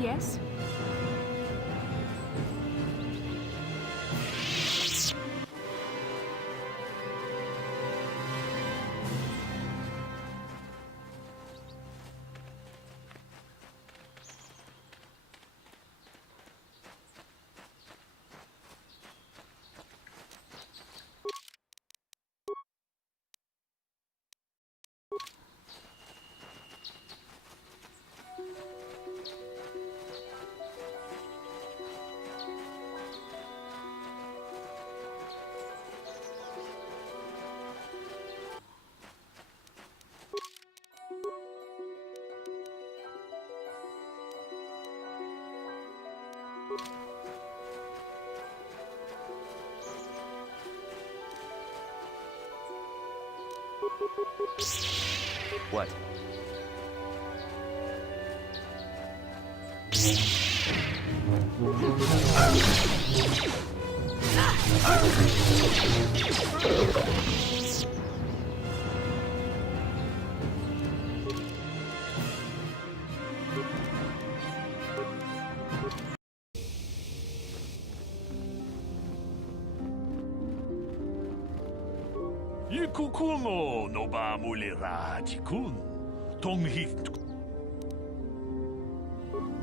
Yes? What? Ikukuno no ba mulera tikun. Tonghit.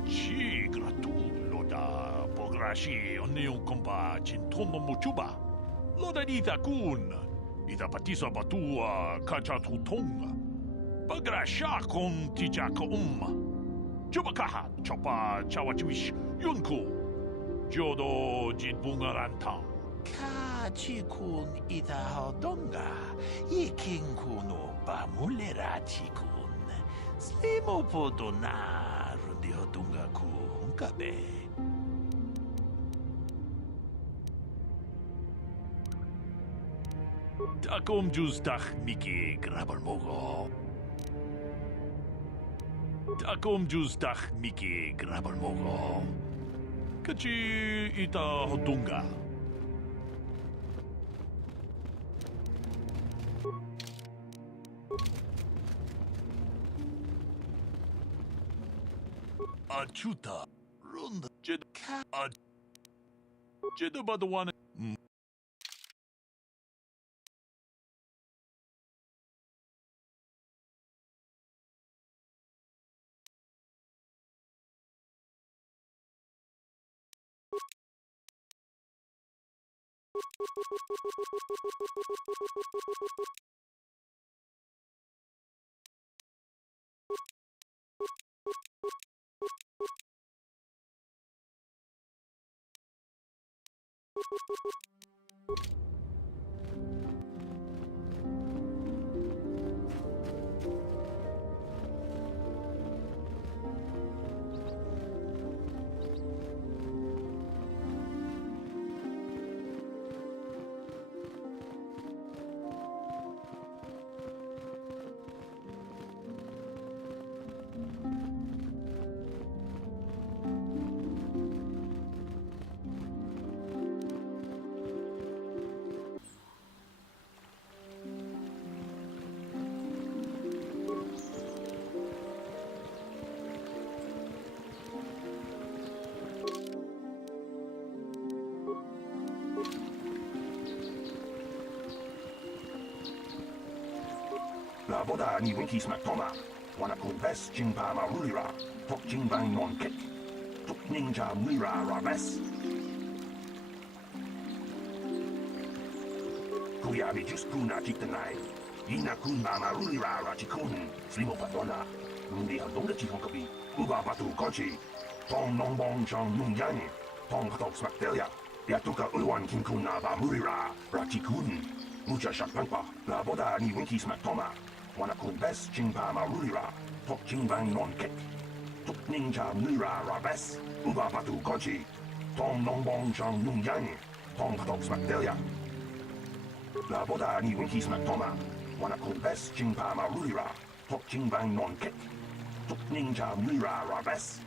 Chi gratulo da pograshi onneon kompa chintono mochuba. Loda dita kun. Ita patisa batua kachatutonga. Pagrasha kon tijaka Chubakaha chopa chawachuish yunku. Jodo jitbungarantang. Kachikun ita hodonga. Ikinkunu bamulerachikun. Slimo podona rundi hodunga ku hunkabe. Takom justach miki grabalmogo. Takom justach miki grabalmogo. Kachi ita hodunga. Achuta runda jed jed badawana. boda ni winky smack toma. Wana kun best jingpa marulira. Tok jingbang non kick. Tok ninja mira rabes. Kuya bi just kuna jiktanai. Ina kun ba marulira rachikun. Slimo patona. Mundi handonga chihonkabi. Uba batu konchi. Tong nong bong chong nung yang. Tong tok smack delia. Yatuka uwan kinkuna ba murira rachikun. Mucha shakpangpa. La boda ni winky smack toma. Wana kun best jingpa marulira. Tok jingbang non kick. Tok ninja mira rabes. Uba batu konchi. Tong nong bong chong nung yang. Tong tok smack delia. La boda ni winky smack toma. Wana kun best jingpa marulira. Tok jingbang non kick. Tok ninja mira rabes.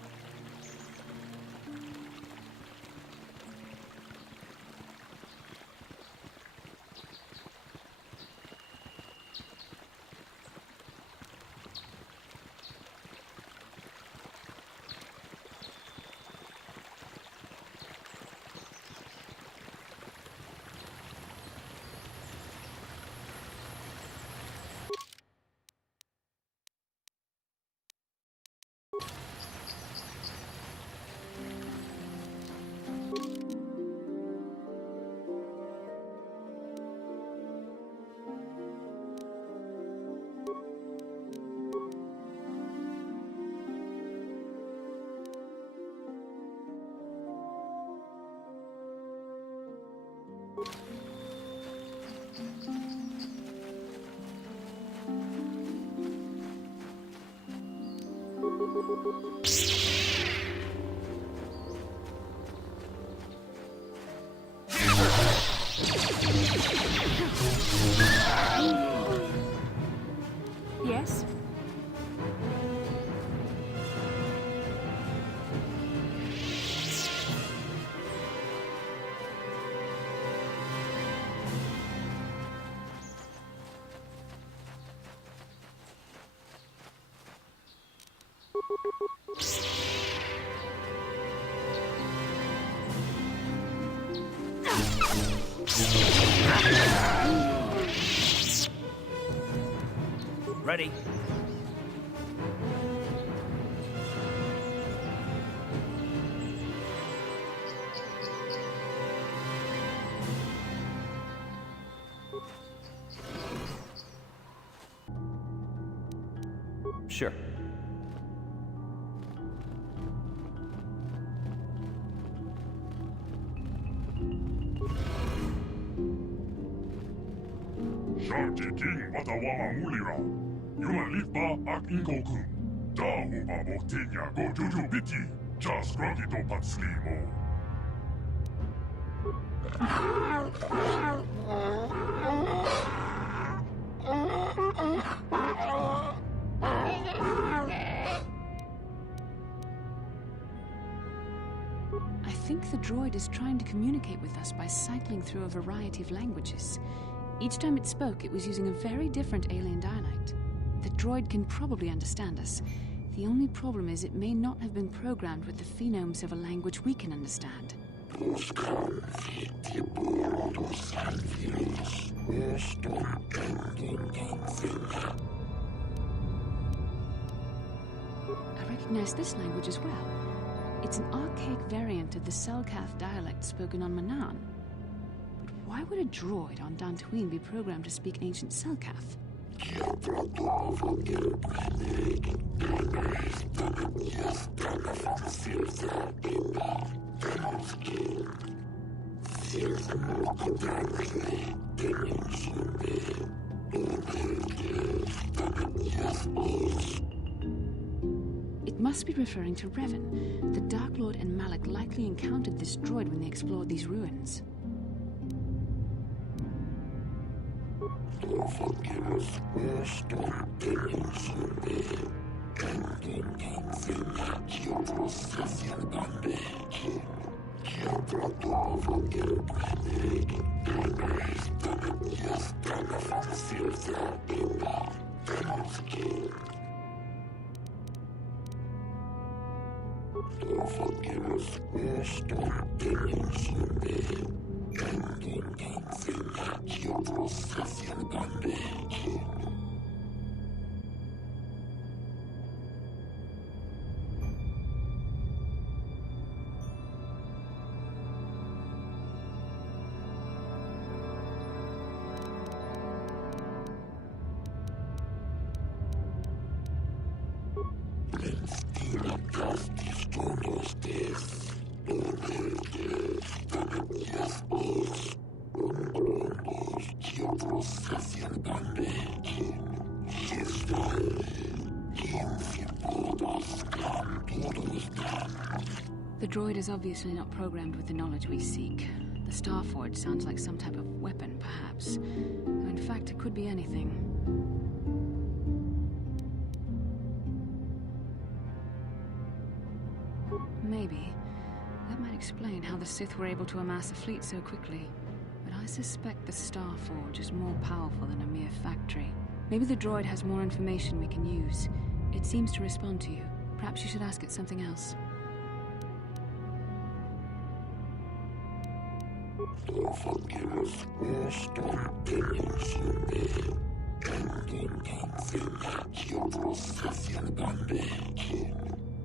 Yes? Ready. Sure. Sharky King Watawama Mulira. Yuman Lifa Ak Ingoku. Dahu Babotinya Go Juju Biti. Just Rockito Patslimo. I think the droid is trying to communicate with us by cycling through a variety of languages. Each time it spoke, it was using a very different alien dialect. The droid can probably understand us. The only problem is it may not have been programmed with the phonemes of a language we can understand. I recognize this language as well. It's an archaic variant of the Selkath dialect spoken on Manan. But why would a droid on Dantooine be programmed to speak ancient Selkath? It must be referring to Revan. The Dark Lord and Malak likely encountered this droid when they explored these ruins. The droid is obviously not programmed with the knowledge we seek. The Starforge sounds like some type of weapon, perhaps. Though in fact, it could be anything. Maybe. That might explain how the Sith were able to amass a fleet so quickly. But I suspect the Starforge is more powerful than a mere factory. Maybe the droid has more information we can use. It seems to respond to you. Perhaps you should ask it something else.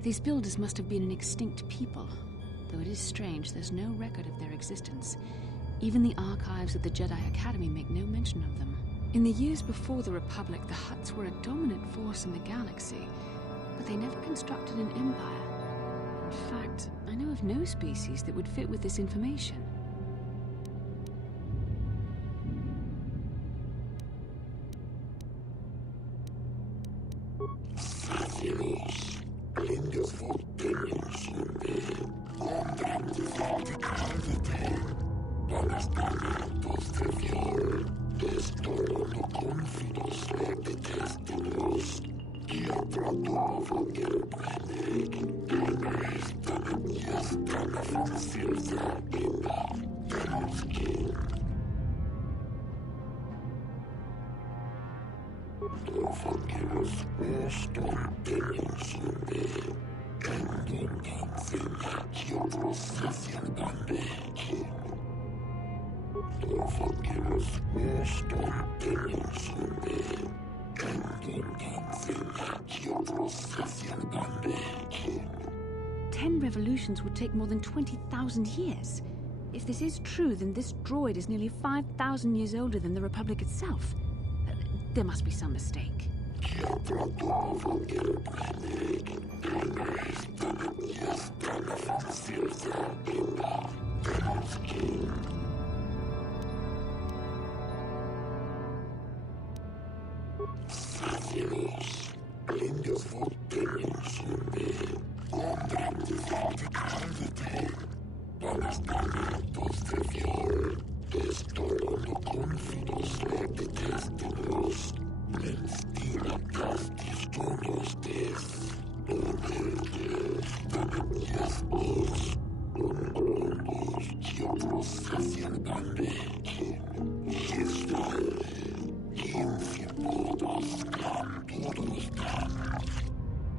These builders must have been an extinct people. Though it is strange, there's no record of their existence. Even the archives of the Jedi Academy make no mention of them. In the years before the Republic, the Hutts were a dominant force in the galaxy, but they never constructed an empire. In fact, I know of no species that would fit with this information. Revolutions would take more than 20,000 years. If this is true, then this droid is nearly 5,000 years older than the Republic itself. There must be some mistake.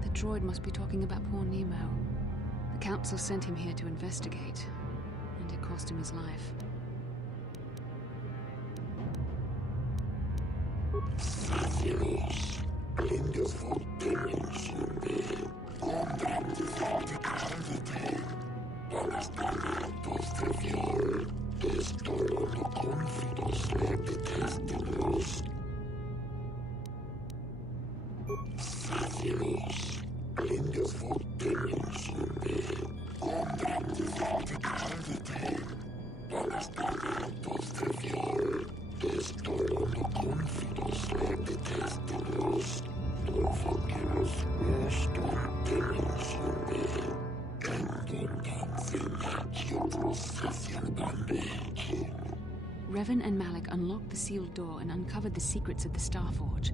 The droid must be talking about poor Nemo. The Council sent him here to investigate, and it cost him his life. Revan and Malak unlocked the sealed door and uncovered the secrets of the Starforge.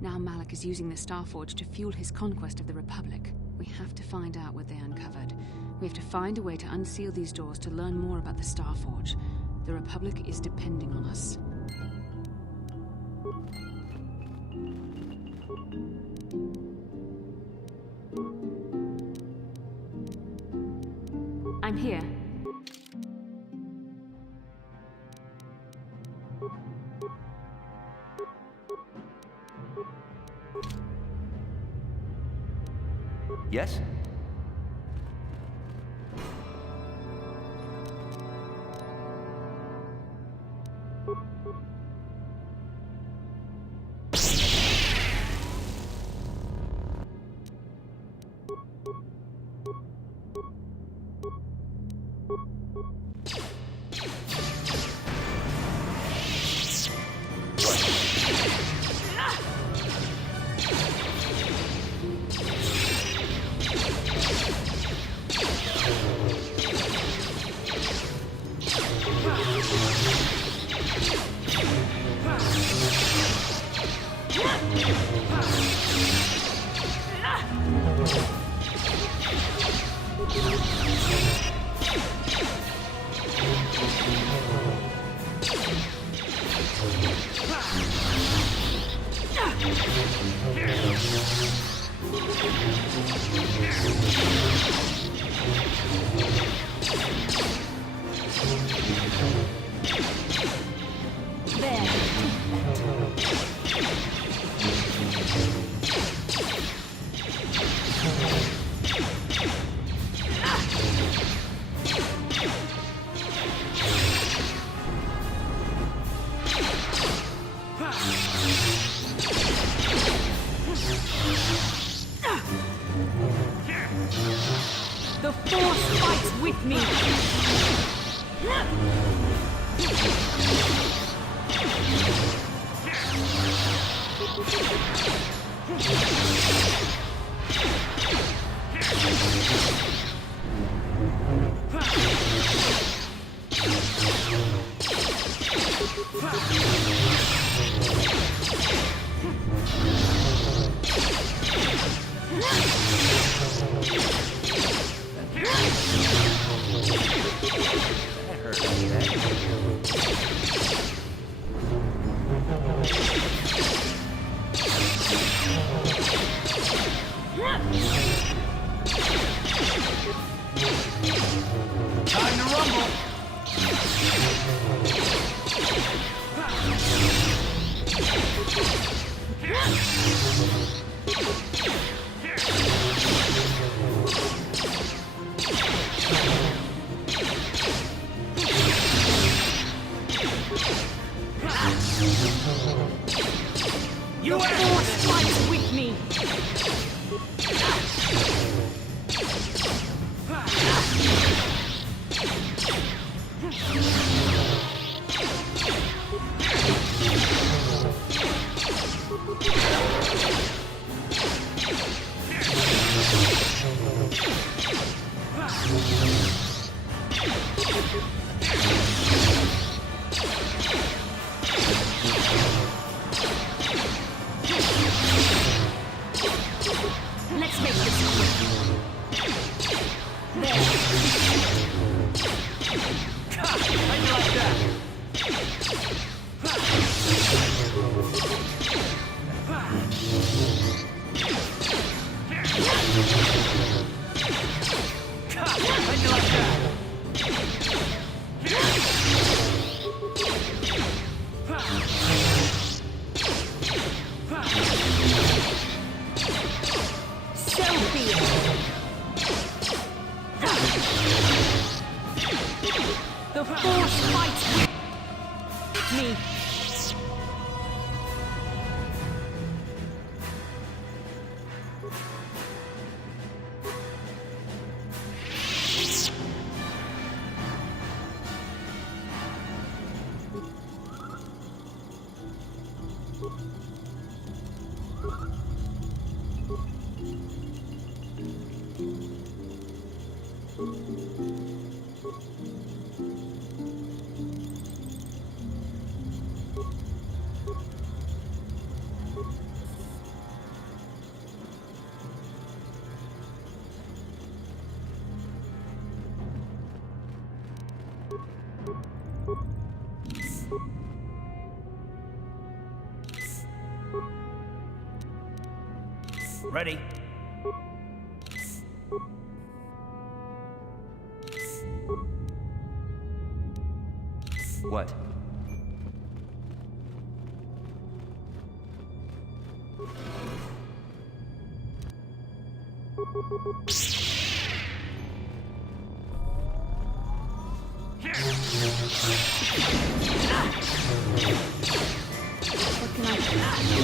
Now Malak is using the Starforge to fuel his conquest of the Republic. We have to find out what they uncovered. We have to find a way to unseal these doors to learn more about the Starforge. The Republic is depending on us. I'm here. Yes? The Force fights with me! Time to rumble! The Force fights with me! Let's make this quick. There. How you like that? How you like that? So be it. The Force fights with me. Ready? What? What can I do?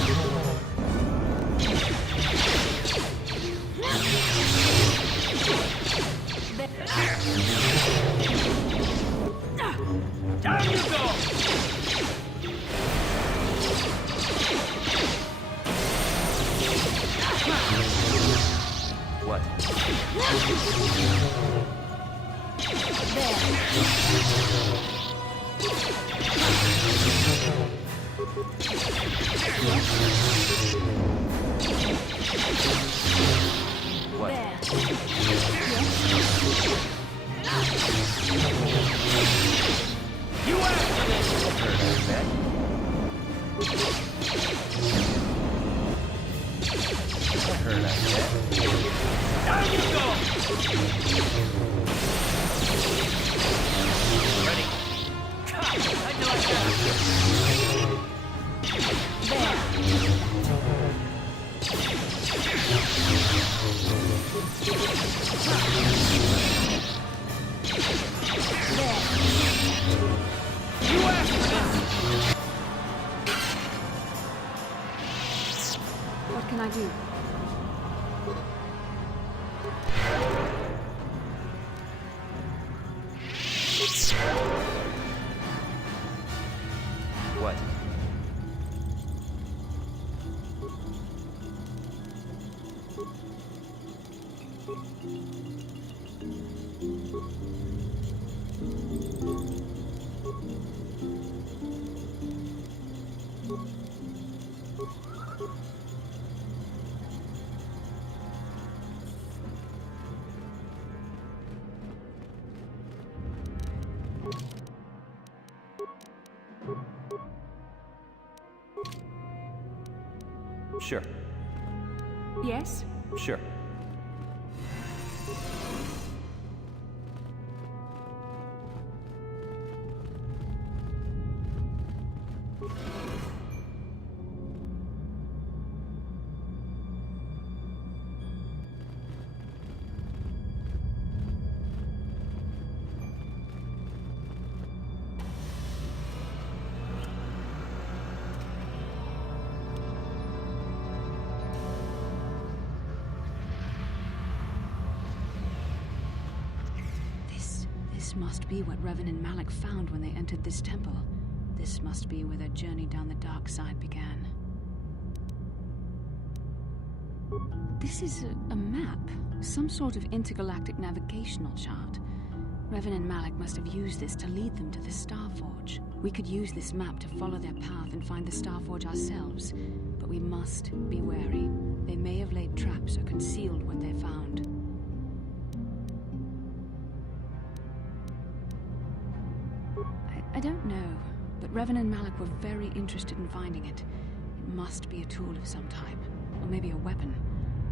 Down you go! What? There. What? There. You asked for this! Heard I said. Heard I said. Down you go! Ready? How'd you like that? You asked for this! What can I do? What? Sure. Yes? Sure. This must be what Revan and Malik found when they entered this temple. This must be where their journey down the dark side began. This is a map, some sort of intergalactic navigational chart. Revan and Malik must have used this to lead them to the Starforge. We could use this map to follow their path and find the Starforge ourselves, but we must be wary. They may have laid traps or concealed what they found. I don't know, but Revan and Malik were very interested in finding it. It must be a tool of some type, or maybe a weapon.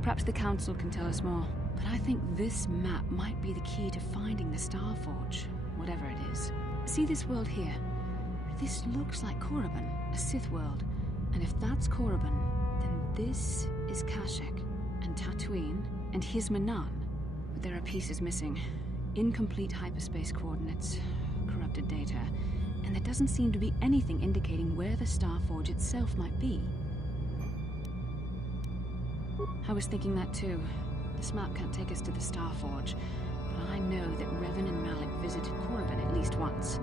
Perhaps the Council can tell us more. But I think this map might be the key to finding the Starforge, whatever it is. See this world here? This looks like Korriban, a Sith world. And if that's Korriban, then this is Kashyyyk, and Tatooine, and here's Manan. But there are pieces missing. Incomplete hyperspace coordinates, corrupted data, and there doesn't seem to be anything indicating where the Starforge itself might be. I was thinking that too. This map can't take us to the Starforge, but I know that Revan and Malik visited Korriban at least once.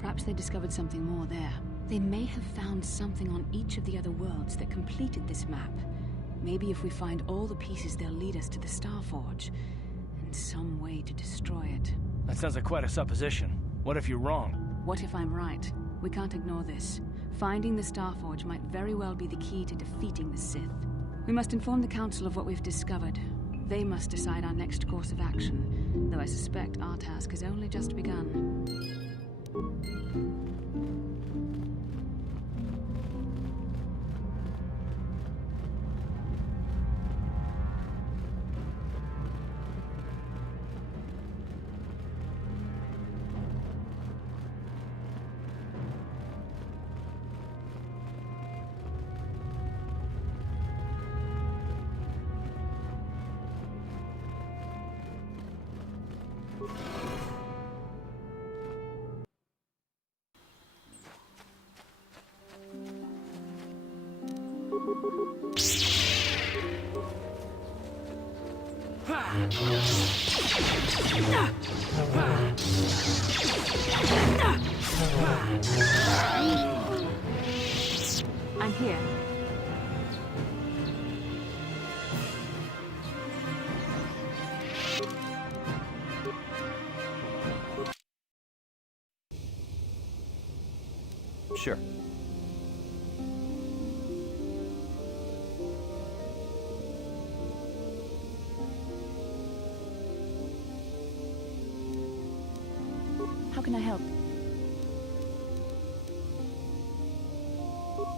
Perhaps they discovered something more there. They may have found something on each of the other worlds that completed this map. Maybe if we find all the pieces, they'll lead us to the Starforge, and some way to destroy it. That sounds like quite a supposition. What if you're wrong? What if I'm right? We can't ignore this. Finding the Starforge might very well be the key to defeating the Sith. We must inform the Council of what we've discovered. They must decide our next course of action, though I suspect our task has only just begun. I'm here. Sure. can I help?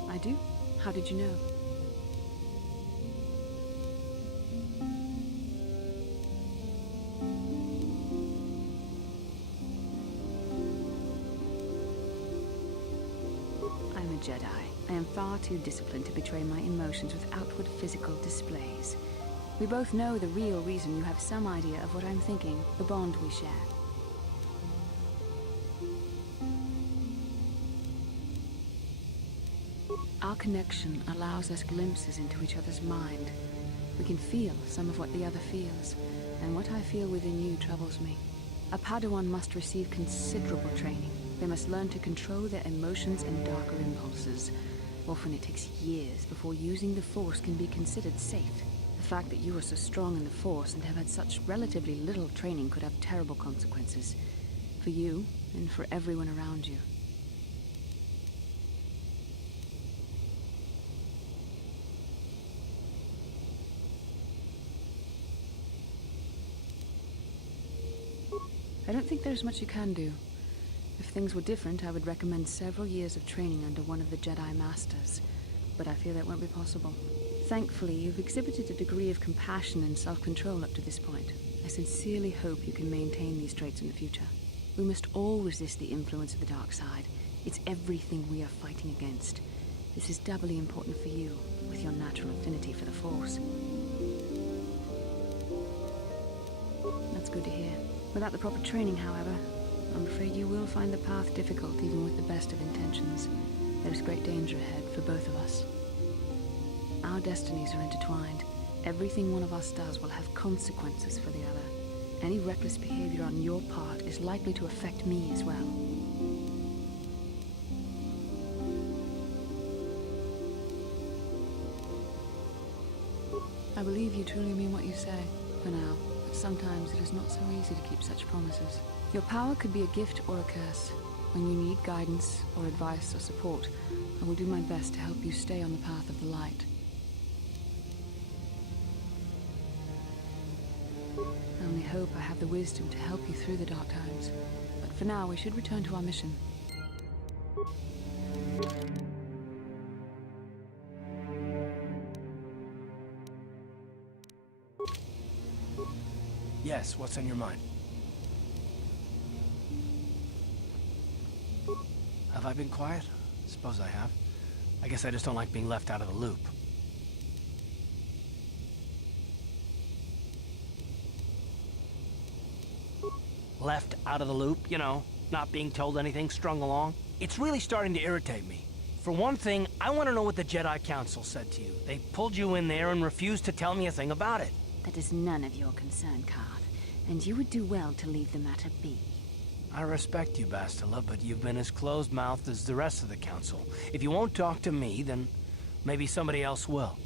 I do? How did you know? I'm a Jedi. I am far too disciplined to betray my emotions with outward physical displays. We both know the real reason you have some idea of what I'm thinking, the bond we share. Our connection allows us glimpses into each other's mind. We can feel some of what the other feels, and what I feel within you troubles me. A Padawan must receive considerable training. They must learn to control their emotions and darker impulses. Often it takes years before using the Force can be considered safe. The fact that you are so strong in the Force and have had such relatively little training could have terrible consequences. For you, and for everyone around you. I don't think there's much you can do. If things were different, I would recommend several years of training under one of the Jedi Masters. But I fear that won't be possible. Thankfully, you've exhibited a degree of compassion and self-control up to this point. I sincerely hope you can maintain these traits in the future. We must all resist the influence of the dark side. It's everything we are fighting against. This is doubly important for you, with your natural affinity for the Force. That's good to hear. Without the proper training, however, I'm afraid you will find the path difficult even with the best of intentions. There is great danger ahead for both of us. Our destinies are intertwined. Everything one of us does will have consequences for the other. Any reckless behavior on your part is likely to affect me as well. I believe you truly mean what you say, for now. But sometimes it is not so easy to keep such promises. Your power could be a gift or a curse. When you need guidance or advice or support, I will do my best to help you stay on the path of the light. I only hope I have the wisdom to help you through the dark times. But for now, we should return to our mission. Yes, what's on your mind? Have I been quiet? Suppose I have. I guess I just don't like being left out of the loop. Left out of the loop, you know, not being told anything, strung along. It's really starting to irritate me. For one thing, I want to know what the Jedi Council said to you. They pulled you in there and refused to tell me a thing about it. That is none of your concern, Carth, and you would do well to leave the matter be. I respect you, Bastila, but you've been as closed-mouthed as the rest of the Council. If you won't talk to me, then maybe somebody else will.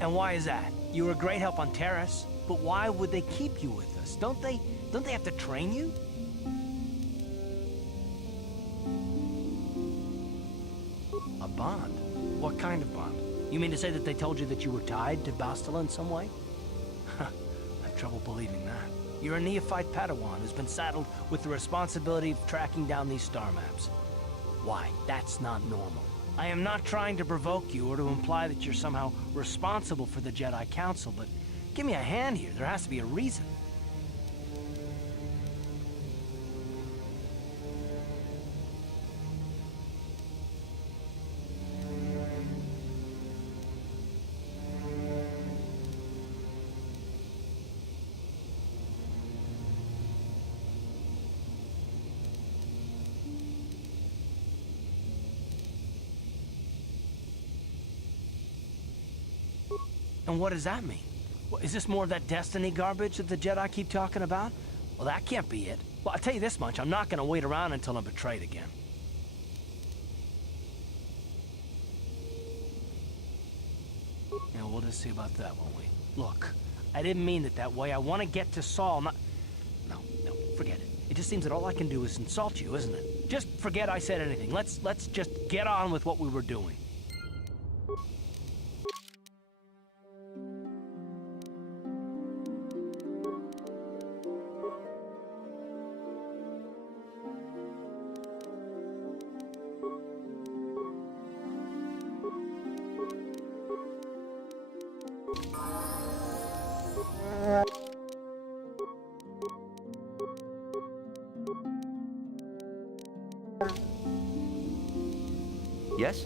And why is that? You were a great help on Terrace, but why would they keep you with us? Don't they have to train you? A bond? What kind of bond? You mean to say that they told you that you were tied to Bastila in some way? I have trouble believing that. You're a neophyte Padawan who's been saddled with the responsibility of tracking down these star maps. Why? That's not normal. I am not trying to provoke you or to imply that you're somehow responsible for the Jedi Council, but give me a hand here. There has to be a reason. And what does that mean? Well, is this more of that destiny garbage that the Jedi keep talking about? Well, that can't be it. Well, I'll tell you this much, I'm not gonna wait around until I'm betrayed again. Yeah, we'll just see about that, won't we? Look, I didn't mean it that way. I want to get to Saul, not... No, forget it. just seems that all I can do is insult you, isn't it? Just forget I said anything. Let's just get on with what we were doing. Yes?